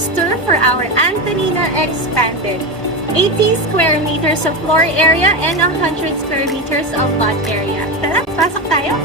house tour for our Antonina Expanded. 80 square meters of floor area and 100 square meters of lot area. Tara, pasok tayo!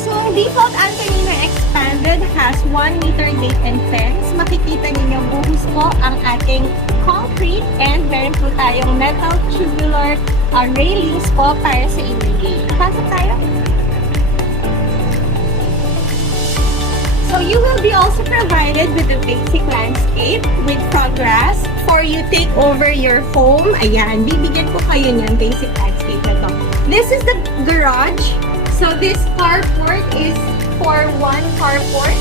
So, default Antonina Expanded has 1 meter gate and fence. Makikita ninyo buhos po ang ating concrete and meron po tayong metal tubular railings po para sa inyong gate. Pasok tayo! So you will be also provided with the basic landscape with front grass for you take over your home. Ayan, bibigyan ko kayo niyan basic landscape na to. This is the garage. So this carport is for one carport.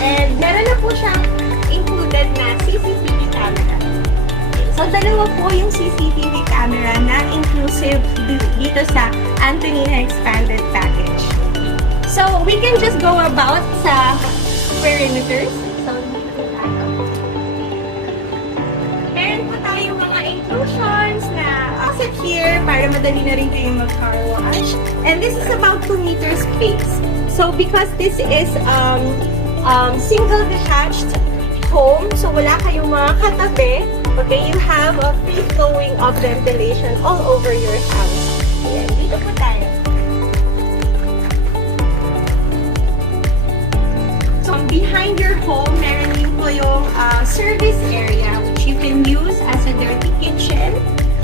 And meron na po siyang included na CCTV camera. So dalawa po yung CCTV camera na inclusive dito sa Antonina Expanded Package. So, we can just go about sa perimeters. So, dito tayo. Meron po tayo mga inclusions na sit here para madali na rin kayong mag-car wash. And this is about 2 meters space. So, because this is single detached home, so wala kayong mga katabi, okay, you have a free flowing of ventilation all over your house. Ayan, dito po tayo. Behind your home, meron din po yung service area which you can use as a dirty kitchen.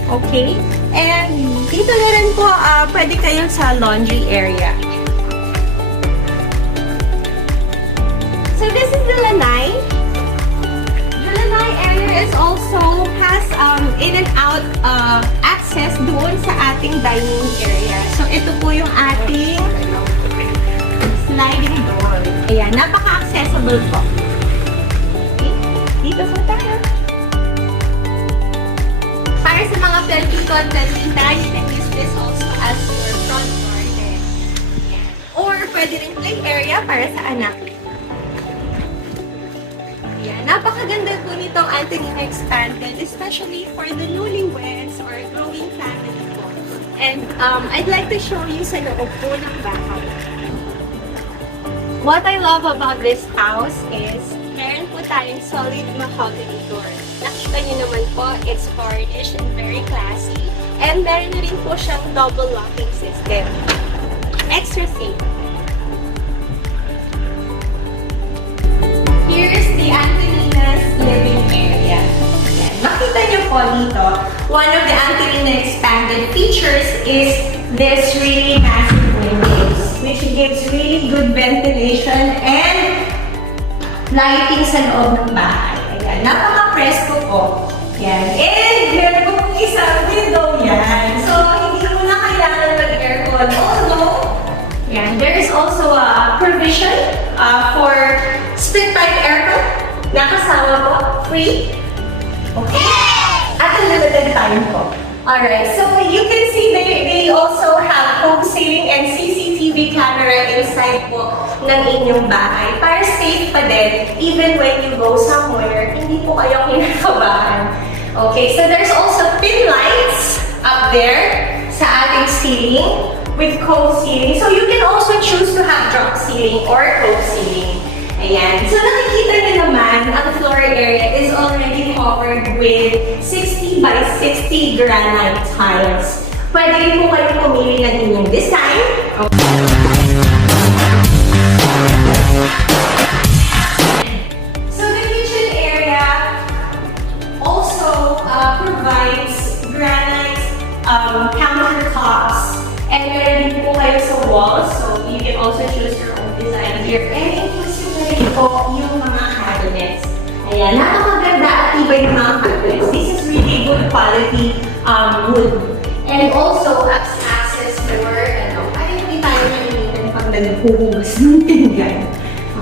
Okay? And dito na rin po, pwede kayo sa laundry area. So this is the lanai. The lanai area is also has in and out access doon sa ating dining area. So ito po yung ating sliding door. Ayan, napaka-accessible po. Okay, dito po tayo. Para sa mga peltito at peltita, you can use this also as your front garden. Ayan. Or pwede rin play area para sa anak. Ayan, napakaganda po nitong Antonina Expanded, especially for the newlyweds or growing family po. And I'd like to show you sa loob po ng bahay. What I love about this house is meron po tayong solid mahogany door. Nakita niyo naman po, it's furnished and very classy. And meron na rin po siyang double locking system. Extra safe. Here's the Antonina's living area. Yan. Makita niyo po dito, one of the Antonina Expanded features is this really massive windows, which gives really good ventilation and lighting sa loob ng bahay. Ayan, napaka-presko po. Yan. And meron po pong isang window yan. So, hindi mo na kailangan mag-aircon. Although, yan, there is also a provision for split-type aircon. Nakasama po, free. Okay? At unlimited time po. Alright, so you can see they also have home ceiling and CCTV camera inside po ng inyong bahay. Para safe pa din, even when you go somewhere, hindi po kayo kinakabahan. Okay, so there's also pin lights up there sa ating ceiling with cove ceiling. So you can also choose to have drop ceiling or cove ceiling. Ayan. So nakikita niyo naman, ang floor area is already covered with 60 by 60 granite tiles. Pwede rin po kayo pumili ng inyong design. So the kitchen area also provides granite countertops. And meron din po kayo sa walls. So you can also choose your own design here. And inclusive na rin po yung mga cabinets. Ayan, napakaganda at iba yung mga cabinets. This is really good quality wood. And also access for, ay hindi tayo naninitin pag nagpuhugas ng pinggan.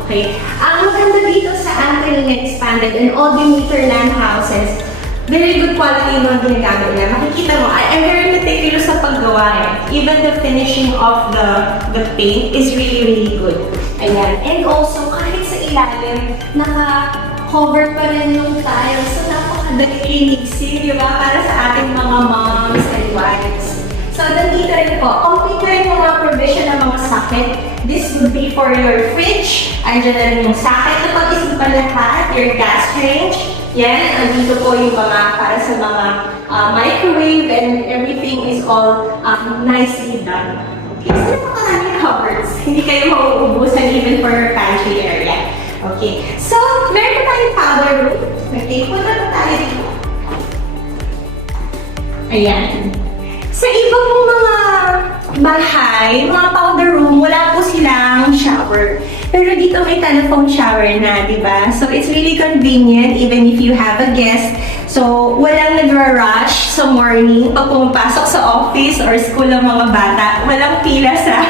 Okay. Ang maganda dito sa Antonina Expanded and all the meter land houses, very good quality yung mga ginagamit nila. Makikita mo, I'm very meticulous sa paggawa eh. Even the finishing of the paint is really, really good. Ayan. And also, kahit sa ilalim, naka-cover pa rin yung tiles. So, napakadali linisin, di ba? Para sa ating mga moms and wives. So, nandito rin po. Complete rin yung mga provision ng mga socket. This would be for your fridge. Andiyan na rin yung socket na pag-isip pa lahat, your gas range. Yan, andito po yung mga para sa mga microwave and everything is all nicely done. Okay, so maraming cupboards. Hindi kayo mauubusan even for your pantry area. Okay, so meron pa tayong powder room. Okay, punta pa tayo dito. Ayan. Sa ibang mga bahay, mga powder room, wala po silang shower. Pero dito may telephone shower na, di ba? So it's really convenient even if you have a guest. So walang nagra-rush sa morning pag pumapasok sa office or school ng mga bata. Walang pila sa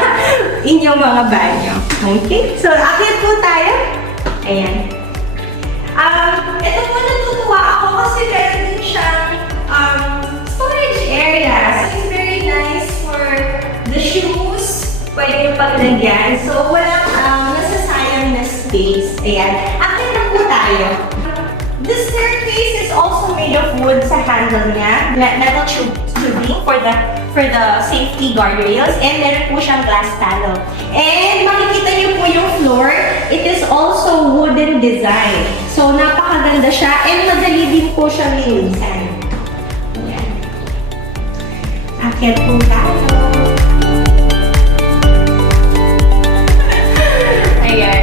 inyong mga banyo. Okay? So akit po tayo. Ayan. Ito po natutuwa ako kasi meron din siyang storage area. So it's very nice for the shoes. Pwede yung paglagyan. So walang nasasayang na space. Ayan. Akit na po tayo. The staircase is also made of wood sa handle niya. Metal tubing for the safety guardrails. And meron po siyang glass panel. And makikita niyo po yung floor. It is also wooden design. So napakaganda siya. And madali din po siyang linisan. Ayan. Akit po tayo. Ayan.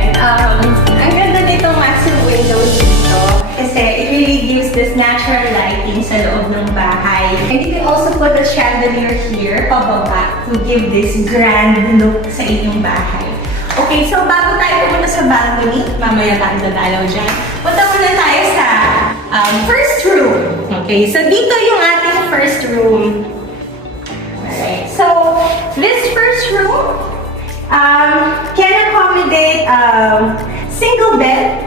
Ang ganda nitong massive windows dito kasi it really gives this natural lighting sa loob ng bahay. And you can also put a chandelier here, pababa, to give this grand look sa inyong bahay. Okay, so bago tayo pumunta sa balcony, mamaya tayo dadalaw dyan. Punta muna tayo sa first room. Okay, so dito yung ating first room. Alright, so this first room can accommodate single bed,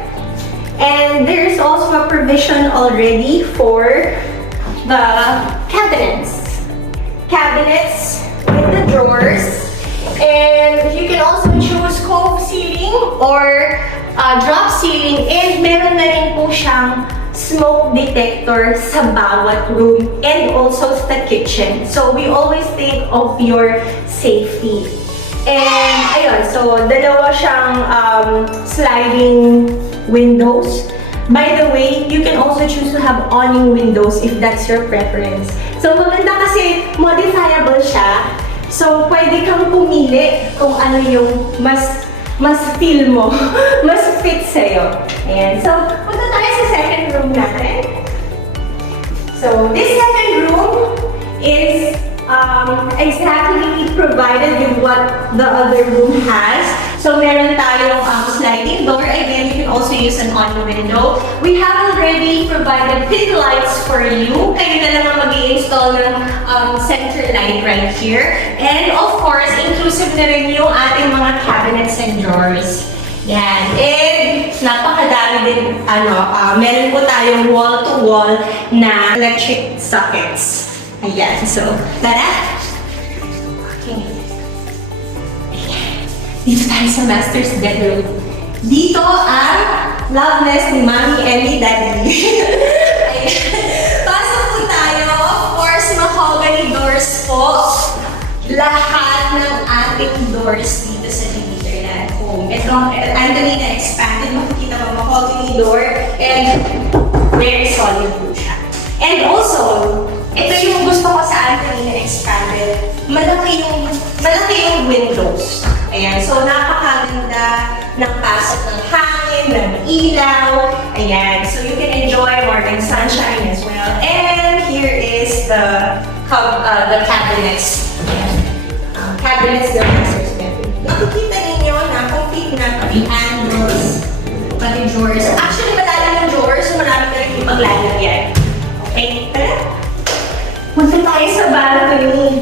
and there's also a provision already for the cabinets. Cabinets with the drawers, and you can also choose cove ceiling or drop ceiling, and meron na rin po siyang smoke detector sa bawat room and also sa kitchen. So we always think of your safety. And ayun, so dalawa siyang sliding windows. By the way, you can also choose to have awning windows if that's your preference. So maganda kasi modifiable siya. So pwede kang pumili kung ano yung mas feel mo, mas fit sa'yo. Ayan. So punta tayo sa second room natin. So this second room is exactly provided with what the other room has. So meron tayong sliding door. Again, you can also use an awning window. We have already provided pin lights for you. Kayo na lang ang mag-i-install ng center light right here. And of course, inclusive na rin yung ating mga cabinets and drawers. Yan. And napakadami din, meron po tayong wall-to-wall na electric sockets. Ayan. So, tara! Okay. Ayan. Dito tayo sa master's bedroom. Dito ang love nest ni Mommy and ni Daddy. Ayan. Pasok po tayo. Of course, mahogany doors po. Lahat ng ating doors dito sa Dimitrland home. Ito, Antonina expanded. Makikita mo, mahogany door. And very solid po siya. And also, ito yung gusto ko sa Antonina expanded. Malaki yung windows. Ayan, so napakaganda ng pasok ng hangin, ng ilaw. Ayan, so you can enjoy morning sunshine as well. And here is the cabinets. Ayan. Cabinets ng master's bedroom. Nakikita ninyo na complete na pati handles, pati drawers. Actually, madala ng drawers, so marami na rin yung paglalagyan. Okay, tara. Punta tayo sa balcony.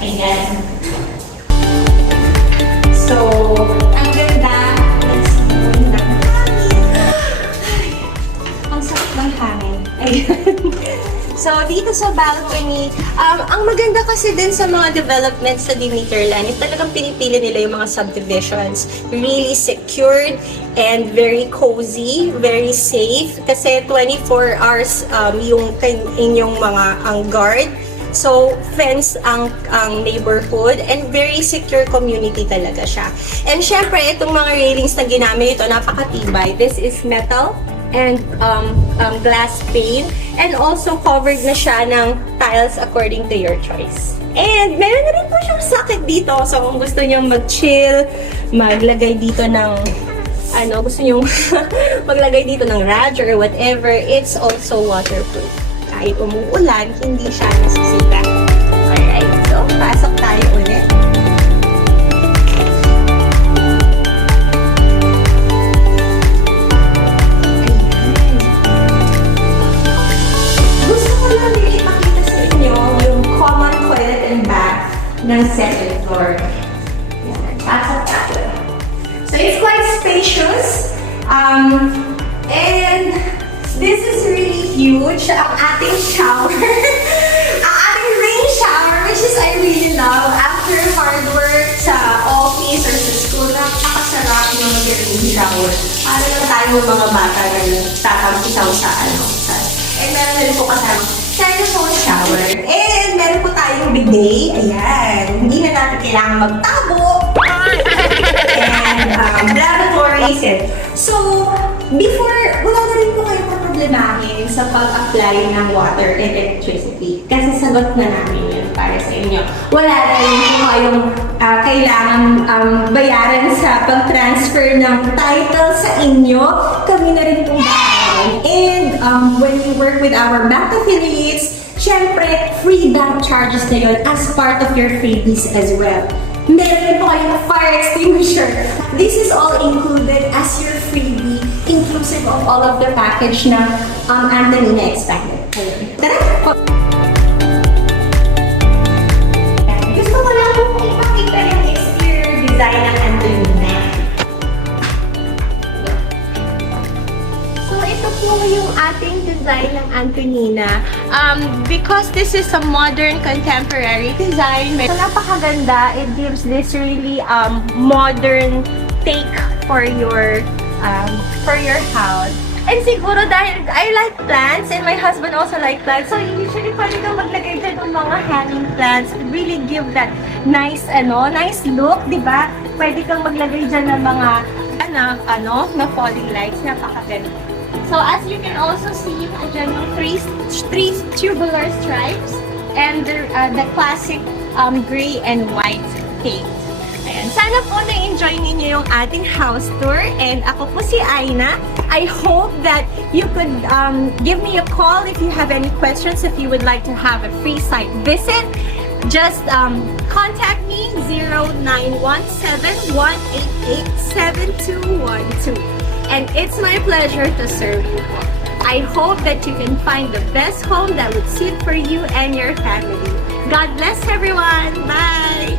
Ayan. So, ang ganda ng simoy ng hangin. Ang sakit ng hangin. Ayan. So, dito sa balcony, ang maganda kasi din sa mga developments sa Dimitrland is talagang pinipili nila yung mga subdivisions. Really secured and very cozy, very safe. Kasi 24 hours yung inyong mga guard So, fence ang neighborhood and very secure community talaga siya. And syempre, itong mga railings na ginamit ito, napakatibay. This is metal and glass pane, and also covered na siya ng tiles according to your choice. And meron na rin po siyang socket dito. So kung gusto niyo mag-chill, maglagay dito ng gusto niyo maglagay dito ng rag or whatever, it's also waterproof. Kahit umuulan, hindi siya nasisira. Alright, so pasok tayo ulit. Ng second floor. Yan, pasok tayo. So it's quite spacious. And this is really huge. Ang ating shower. Ang ating rain shower, which is I really love. After hard work sa office or sa school, napakasarap yung mag-rain shower. Para lang tayo mga bata na tatampisaw sa and meron na rin po kasama telephone shower. And meron po tayong bidet. Ayan. Hindi na natin kailangan magtago. And lavatories. So, before, wala na rin po kayong problemahin sa pag-apply ng water and electricity. Kasi sagot na namin yun para sa inyo. Wala na rin po kayong kailangan bayaran sa pag-transfer ng title sa inyo. Kami na rin pong bayaran. And when you work with our bank affiliates, syempre, free bank charges na yun as part of your freebies as well. Meron po kayong fire extinguisher. This is all included as your freebie, inclusive of all of the package na Antonina expanded. Tara! Gusto ko lang po ipakita yung exterior design ng Antonina. So, ito po yung ating design ng Antonina. Because this is a modern contemporary design, so napakaganda. It gives this really modern take for your house. And siguro dahil I like plants and my husband also like plants, so usually pwede kang maglagay dyan ng mga hanging plants to really give that nice look, di ba? Pwede kang maglagay dyan ng mga na falling lights, napakaganda. So as you can also see, dyan yung three tubular stripes and the classic gray and white paint. Ayan. Sana po na-enjoy ninyo yung ating house tour. And ako po si Aina. I hope that you could give me a call if you have any questions, if you would like to have a free site visit. Just contact me 0917-188-7212. And it's my pleasure to serve you. I hope that you can find the best home that would suit for you and your family. God bless everyone. Bye!